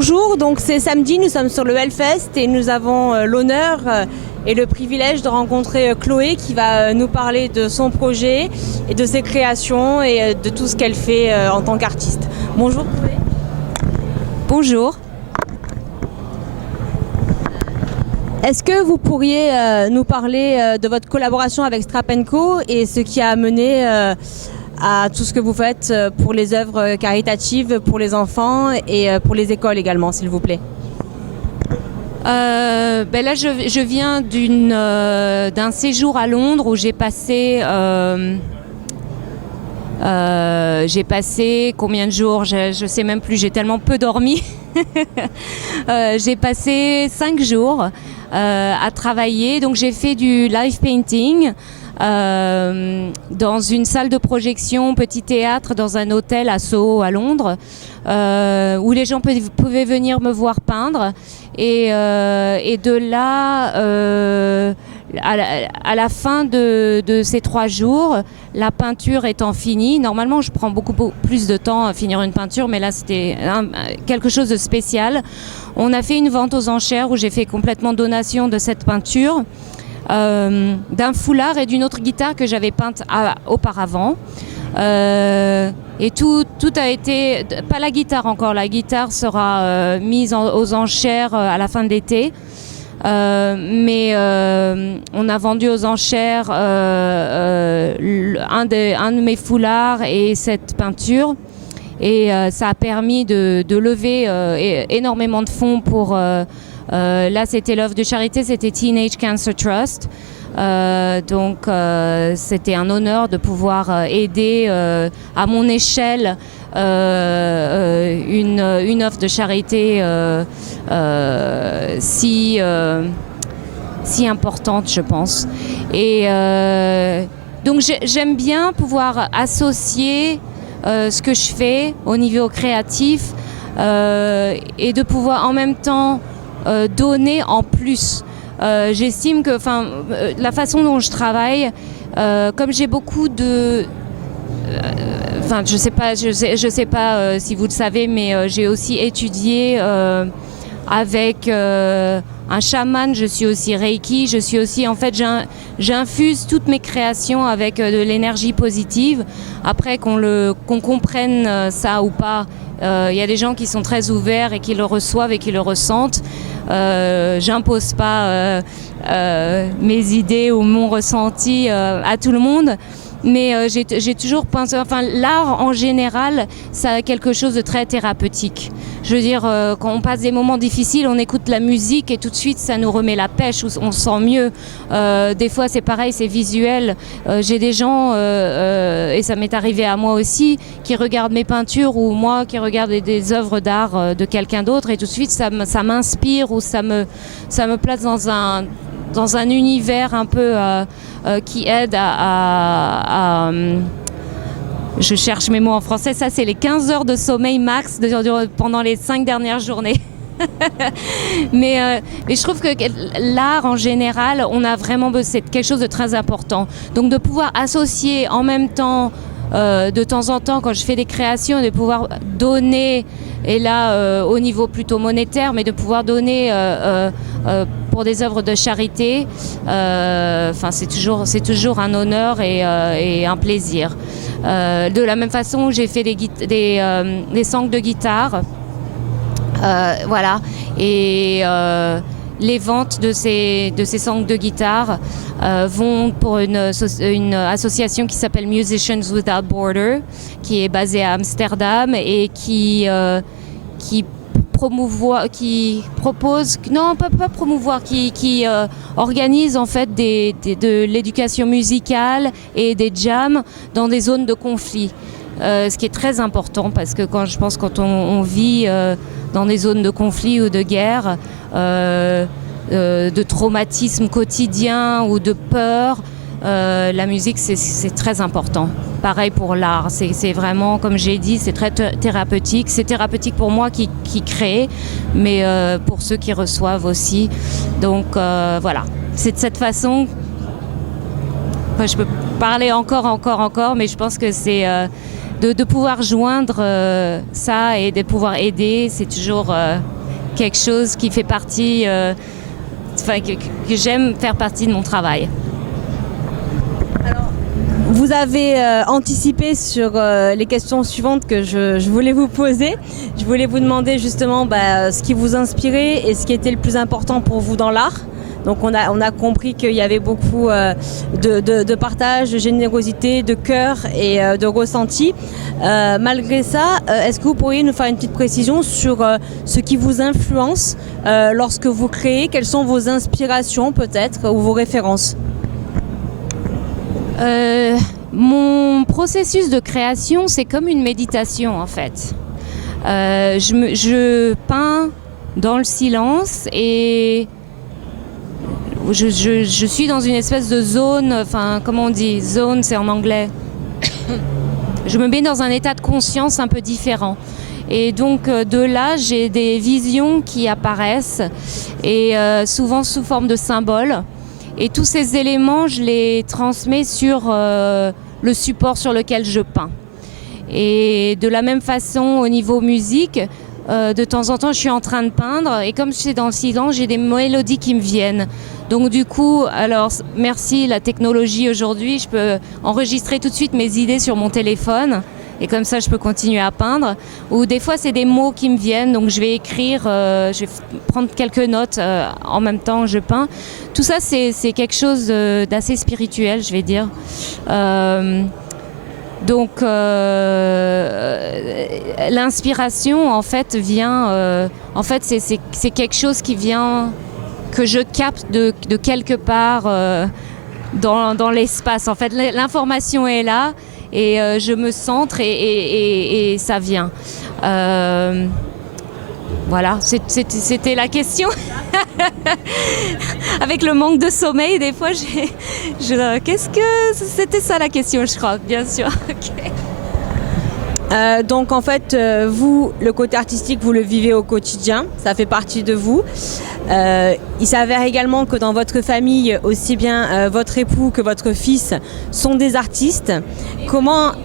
Bonjour, donc c'est samedi, nous sommes sur le Hellfest et nous avons l'honneur et le privilège de rencontrer Chloé qui va nous parler de son projet et de ses créations et de tout ce qu'elle fait en tant qu'artiste. Bonjour Chloé. Bonjour. Est-ce que vous pourriez nous parler de votre collaboration avec Strap & Co et ce qui a amené à tout ce que vous faites pour les œuvres caritatives, pour les enfants et pour les écoles également, s'il vous plaît? Là, je viens d'un séjour à Londres où j'ai passé combien de jours? Je sais même plus, j'ai tellement peu dormi. J'ai passé 5 jours à travailler. Donc j'ai fait du live painting dans une salle de projection, petit théâtre, dans un hôtel à Soho à Londres, où les gens pouvaient venir me voir peindre. Et de là, à la fin de ces 3 jours, la peinture étant finie, normalement je prends beaucoup plus de temps à finir une peinture, mais là c'était quelque chose de spécial. On a fait une vente aux enchères où j'ai fait complètement donation de cette peinture, d'un foulard et d'une autre guitare que j'avais peinte auparavant. Et tout a été, pas la guitare encore, la guitare sera mise aux enchères à la fin de l'été. Mais on a vendu aux enchères un de mes foulards et cette peinture. Et ça a permis de lever énormément de fonds pour... là, c'était l'œuvre de charité, c'était Teenage Cancer Trust. Donc c'était un honneur de pouvoir aider à mon échelle une œuvre de charité si importante, je pense. Et donc j'aime bien pouvoir associer ce que je fais au niveau créatif et de pouvoir en même temps donner en plus. J'estime que la façon dont je travaille, comme j'ai beaucoup de... je sais pas si vous le savez, mais j'ai aussi étudié avec un chaman, je suis aussi Reiki, je suis aussi, en fait, j'infuse toutes mes créations avec de l'énergie positive. Après, qu'on comprenne ça ou pas, il y a des gens qui sont très ouverts et qui le reçoivent et qui le ressentent. J'impose pas mes idées ou mon ressenti à tout le monde. Mais j'ai toujours pensé, l'art en général, ça a quelque chose de très thérapeutique. Je veux dire, quand on passe des moments difficiles, on écoute la musique et tout de suite, ça nous remet la pêche, on se sent mieux. Des fois, c'est pareil, c'est visuel. J'ai des gens, et ça m'est arrivé à moi aussi, qui regardent mes peintures ou moi qui regarde des œuvres d'art de quelqu'un d'autre et tout de suite, ça m'inspire ou ça me place dans un univers un peu qui aide à je cherche mes mots en français, ça c'est les 15 heures de sommeil max pendant les 5 dernières journées. Mais je trouve que l'art en général, on a vraiment besoin, c'est quelque chose de très important. Donc de pouvoir associer en même temps, de temps en temps quand je fais des créations, de pouvoir donner, et là au niveau plutôt monétaire, mais de pouvoir donner pour des œuvres de charité, c'est toujours un honneur et un plaisir. De la même façon, j'ai fait des sangles de guitare, voilà, et les ventes de ces sangles de guitare vont pour une association qui s'appelle Musicians Without Borders, qui est basée à Amsterdam et qui organise en fait de l'éducation musicale et des jams dans des zones de conflit. Ce qui est très important parce que quand on vit dans des zones de conflit ou de guerre, de traumatisme quotidien ou de peur, la musique c'est très important. Pareil pour l'art, c'est vraiment, comme j'ai dit, c'est très thérapeutique. C'est thérapeutique pour moi qui crée, mais pour ceux qui reçoivent aussi. Donc voilà, c'est de cette façon. Je peux parler encore, mais je pense que c'est de pouvoir joindre ça et de pouvoir aider, c'est toujours quelque chose qui fait partie, que j'aime faire partie de mon travail. Vous avez anticipé sur les questions suivantes que je voulais vous poser. Je voulais vous demander justement ce qui vous inspirait et ce qui était le plus important pour vous dans l'art. Donc on a compris qu'il y avait beaucoup de partage, de générosité, de cœur et de ressenti. Malgré ça, est-ce que vous pourriez nous faire une petite précision sur ce qui vous influence lorsque vous créez? Quelles sont vos inspirations peut-être ou vos références? Mon processus de création, c'est comme une méditation en fait. Je peins dans le silence et je suis dans une espèce de zone, comment on dit? Zone, c'est en anglais. Je me mets dans un état de conscience un peu différent. Et donc de là, j'ai des visions qui apparaissent et souvent sous forme de symboles. Et tous ces éléments, je les transmets sur le support sur lequel je peins. Et de la même façon, au niveau musique, de temps en temps, je suis en train de peindre. Et comme je suis dans le silence, j'ai des mélodies qui me viennent. Donc du coup, alors merci la technologie aujourd'hui, je peux enregistrer tout de suite mes idées sur mon téléphone. Et comme ça, je peux continuer à peindre. Ou des fois, c'est des mots qui me viennent, donc je vais écrire, je vais prendre quelques notes en même temps que je peins. Tout ça, c'est quelque chose d'assez spirituel, je vais dire. Donc, l'inspiration, en fait, vient... en fait, c'est quelque chose qui vient... que je capte de quelque part dans l'espace. En fait, l'information est là. Et je me centre et ça vient. Voilà, c'était la question. Avec le manque de sommeil, des fois, qu'est-ce que... C'était ça la question, je crois, bien sûr. Okay. Donc en fait, vous, le côté artistique, vous le vivez au quotidien, ça fait partie de vous. Il s'avère également que dans votre famille, aussi bien votre époux que votre fils sont des artistes.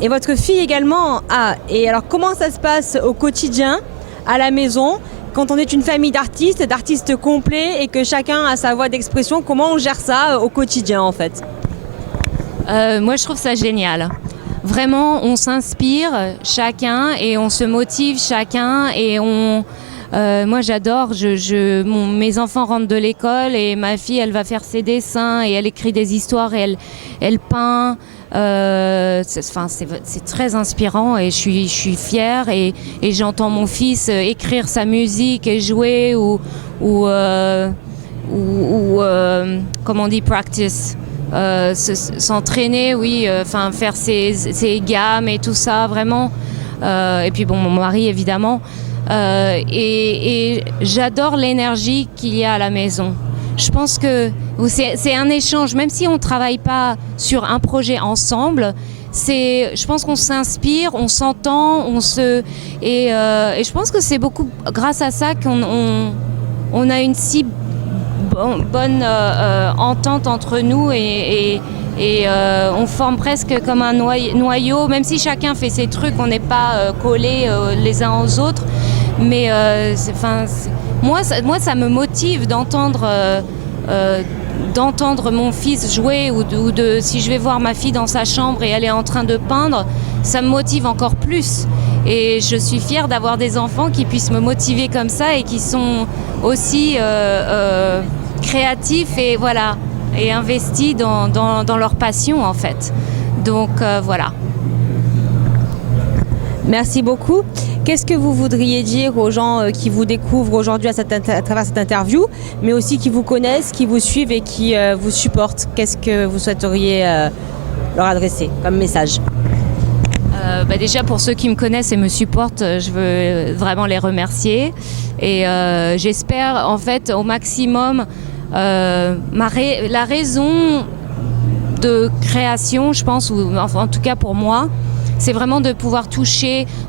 Et votre fille également. Et alors comment ça se passe au quotidien, à la maison, quand on est une famille d'artistes complets et que chacun a sa voie d'expression? Comment on gère ça au quotidien en fait? Moi, je trouve ça génial. Vraiment, on s'inspire chacun et on se motive chacun et moi j'adore, mes enfants rentrent de l'école et ma fille elle va faire ses dessins et elle écrit des histoires et elle peint. C'est très inspirant et je suis fière et j'entends mon fils écrire sa musique et jouer ou comment on dit, practice. S'entraîner, oui, faire ses gammes et tout ça, vraiment. Et puis bon, mon mari, évidemment. Et j'adore l'énergie qu'il y a à la maison. Je pense que c'est un échange, même si on ne travaille pas sur un projet ensemble. Je pense qu'on s'inspire, on s'entend, et je pense que c'est beaucoup grâce à ça qu'on a une si bonne entente entre nous et on forme presque comme un noyau, même si chacun fait ses trucs, on n'est pas collés les uns aux autres. Mais moi, ça me motive d'entendre mon fils jouer ou si je vais voir ma fille dans sa chambre et elle est en train de peindre, ça me motive encore plus. Et je suis fière d'avoir des enfants qui puissent me motiver comme ça et qui sont aussi créatifs et voilà, et investis dans leur passion en fait. Donc voilà. Merci beaucoup. Qu'est-ce que vous voudriez dire aux gens qui vous découvrent aujourd'hui à travers cette interview, mais aussi qui vous connaissent, qui vous suivent et qui vous supportent? Qu'est-ce que vous souhaiteriez leur adresser comme message? Déjà, pour ceux qui me connaissent et me supportent, je veux vraiment les remercier. Et j'espère, en fait, au maximum, la raison de création, je pense, ou en tout cas pour moi, c'est vraiment de pouvoir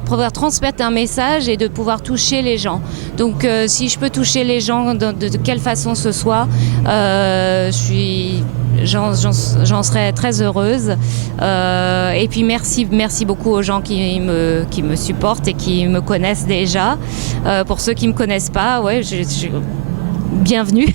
pouvoir transmettre un message et de pouvoir toucher les gens. Donc si je peux toucher les gens de quelle façon ce soit, je j'en serais très heureuse. Et puis merci beaucoup aux gens qui me supportent et qui me connaissent déjà. Pour ceux qui me connaissent pas, ouais, bienvenue.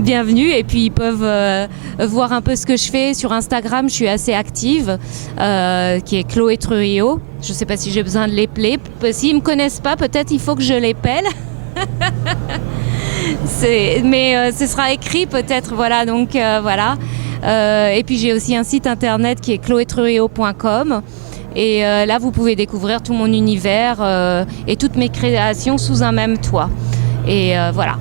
Bienvenue, et puis ils peuvent voir un peu ce que je fais sur Instagram. Je suis assez active, qui est Chloé Trujillo. Je ne sais pas si j'ai besoin de l'épeler. S'ils me connaissent pas, peut-être il faut que je l'épelle. Mais ce sera écrit peut-être, voilà. Donc voilà. Et puis j'ai aussi un site internet qui est chloetrujillo.com. Et là, vous pouvez découvrir tout mon univers et toutes mes créations sous un même toit. Et voilà.